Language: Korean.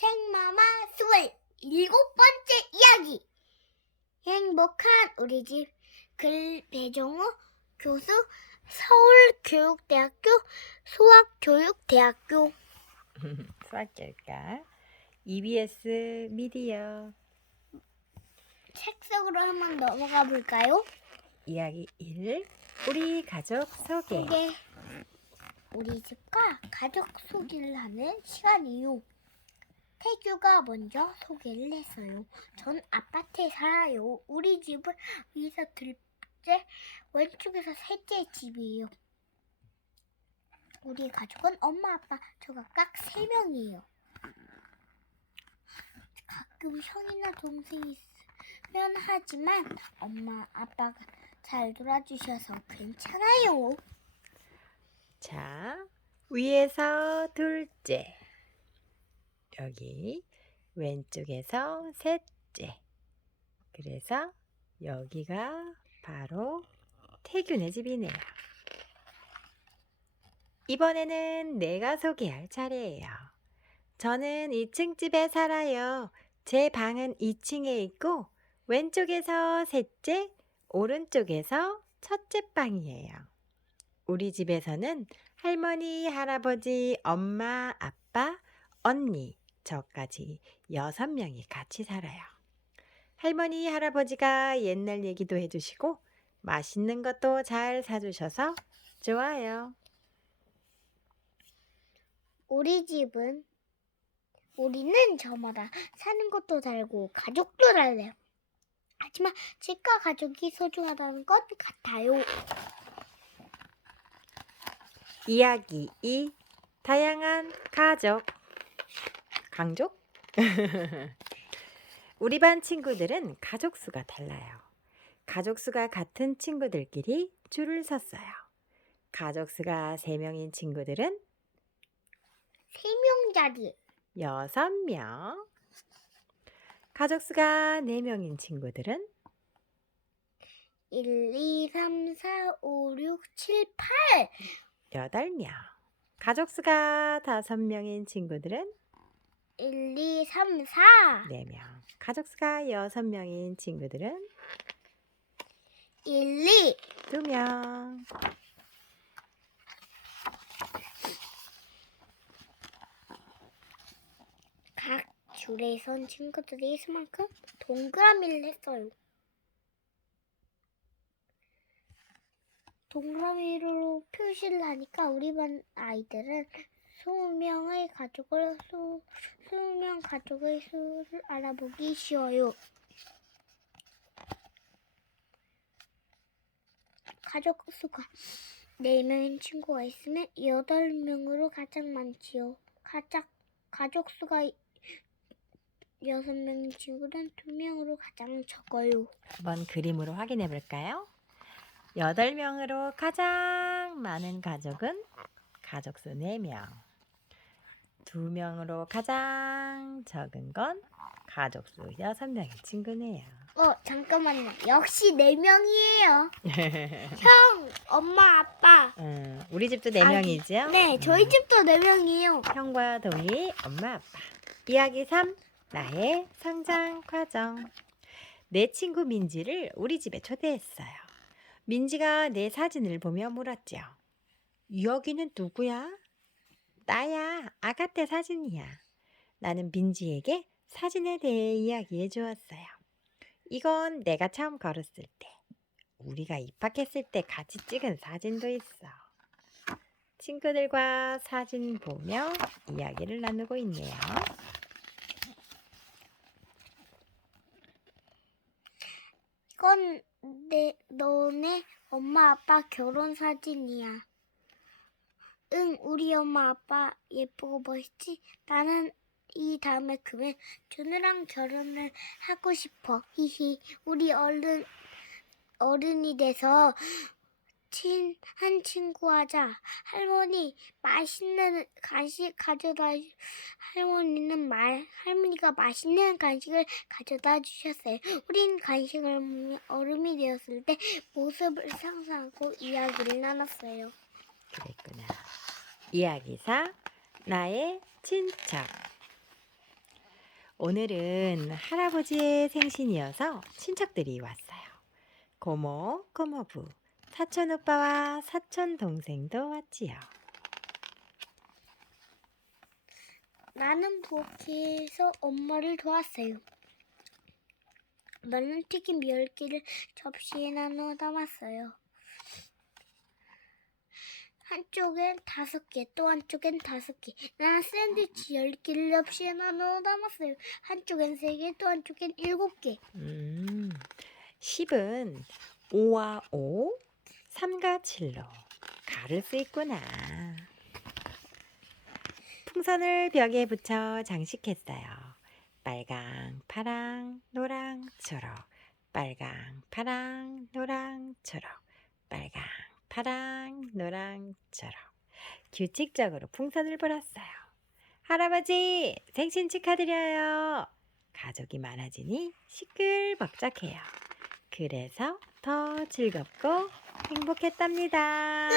책마마 스물 일곱 번째 이야기. 행복한 우리 집. 글 배정호 교수 서울교육대학교 수학교육대학교. 수학교육과 EBS 미디어. 책 속으로 한번 넘어가 볼까요? 이야기 1 우리 가족 소개. 이게 우리 집과 가족 소개를 하는 시간이요. 태규가 먼저 소개를 했어요. 전 아파트에 살아요. 우리 집은 위에서 둘째, 왼쪽에서 셋째 집이에요. 우리 가족은 엄마, 아빠, 저 각각 세 명이에요. 가끔 형이나 동생이 있으면 하지만 엄마, 아빠가 잘 놀아주셔서 괜찮아요. 자 위에서 둘째 여기 왼쪽에서 셋째. 그래서 여기가 바로 태균의 집이네요. 이번에는 내가 소개할 차례예요. 저는 2층 집에 살아요. 제 방은 2층에 있고 왼쪽에서 셋째 오른쪽에서 첫째 방이에요. 우리 집에서는 할머니, 할아버지, 엄마, 아빠, 언니, 저까지 여섯 명이 같이 살아요. 할머니, 할아버지가 옛날 얘기도 해주시고 맛있는 것도 잘 사주셔서 좋아요. 우리 집은 우리는 저마다 사는 것도 다르고 가족도 달라요. 하지만 집과 가족이 소중하다는 것 같아요. 이야기 2 다양한 가족 강족? 우리 반 친구들은 가족 수가 달라요. 가족 수가 같은 친구들끼리 줄을 섰어요. 가족 수가 3명인 친구들은 세 명짜리 6명. 가족 수가 4명인 친구들은 1, 2, 3, 4, 5, 6, 7, 8 8명. 가족 수가 5명인 친구들은 1, 2, 3, 4 4명. 가족 수가 6명인 친구들은 1, 2 2명. 각 줄에 선 친구들이 수만큼 동그라미를 했어요. 동그라미로 표시를 하니까 우리 반 아이들은 수명의 가족을 수, 수명 가족의 수를 알아보기 쉬워요. 가족 수가 4명인 친구가 있으면 8명으로 가장 많지요. 가장 가족 수가 여섯 명인 친구는 두 명으로 가장 적어요. 한번 그림으로 확인해 볼까요? 8명으로 가장 많은 가족은 가족 수 4명. 2명으로 가장 적은 건 가족 수 6명의 친구네요. 어, 잠깐만요. 역시 네 명이에요. 형, 엄마, 아빠. 음, 우리 집도 아기. 4명이죠? 네, 저희 집도 네 명이에요. 형과 동희, 엄마, 아빠. 이야기 3. 나의 성장 과정. 내 친구 민지를 우리 집에 초대했어요. 민지가 내 사진을 보며 물었죠. 여기는 누구야? 나야. 아가 때 사진이야. 나는 민지에게 사진에 대해 이야기해 주었어요. 이건 내가 처음 걸었을 때, 우리가 입학했을 때 같이 찍은 사진도 있어. 친구들과 사진 보며 이야기를 나누고 있네요. 이건 내, 너네 엄마, 아빠 결혼 사진이야. 응, 우리 엄마, 아빠 예쁘고 멋있지? 나는 이 다음에 크면 준우랑 결혼을 하고 싶어. 히히. 우리 얼른, 어른이 돼서 친, 한 친구 하자. 할머니, 맛있는 간식 가져다, 주- 할머니는 말, 할머니가 맛있는 간식을 가져다 주셨어요. 우린 간식을 먹으며 얼음이 되었을 때 모습을 상상하고 이야기를 나눴어요. 그랬구나. 이야기사 나의 친척. 오늘은 할아버지의 생신이어서 친척들이 왔어요. 고모, 고모부, 사촌 오빠와 사촌 동생도 왔지요. 나는 부엌에서 엄마를 도왔어요. 나는 튀김 10개를 접시에 나눠 담았어요. 한쪽엔 다섯 개, 또 한쪽엔 다섯 개. 나는 샌드위치 10개를 접시에 나눠 담았어요. 한쪽엔 세 개, 또 한쪽엔 일곱 개. 음, 10은 5와 5, 3과 7로 가를 수 있구나. 풍선을 벽에 붙여 장식했어요. 빨강, 파랑, 노랑, 초록. 빨강, 파랑, 노랑, 초록. 빨강, 파랑, 노랑, 초록. 규칙적으로 풍선을 불었어요. 할아버지, 생신 축하드려요. 가족이 많아지니 시끌벅적해요. 그래서 더 즐겁고 행복했답니다.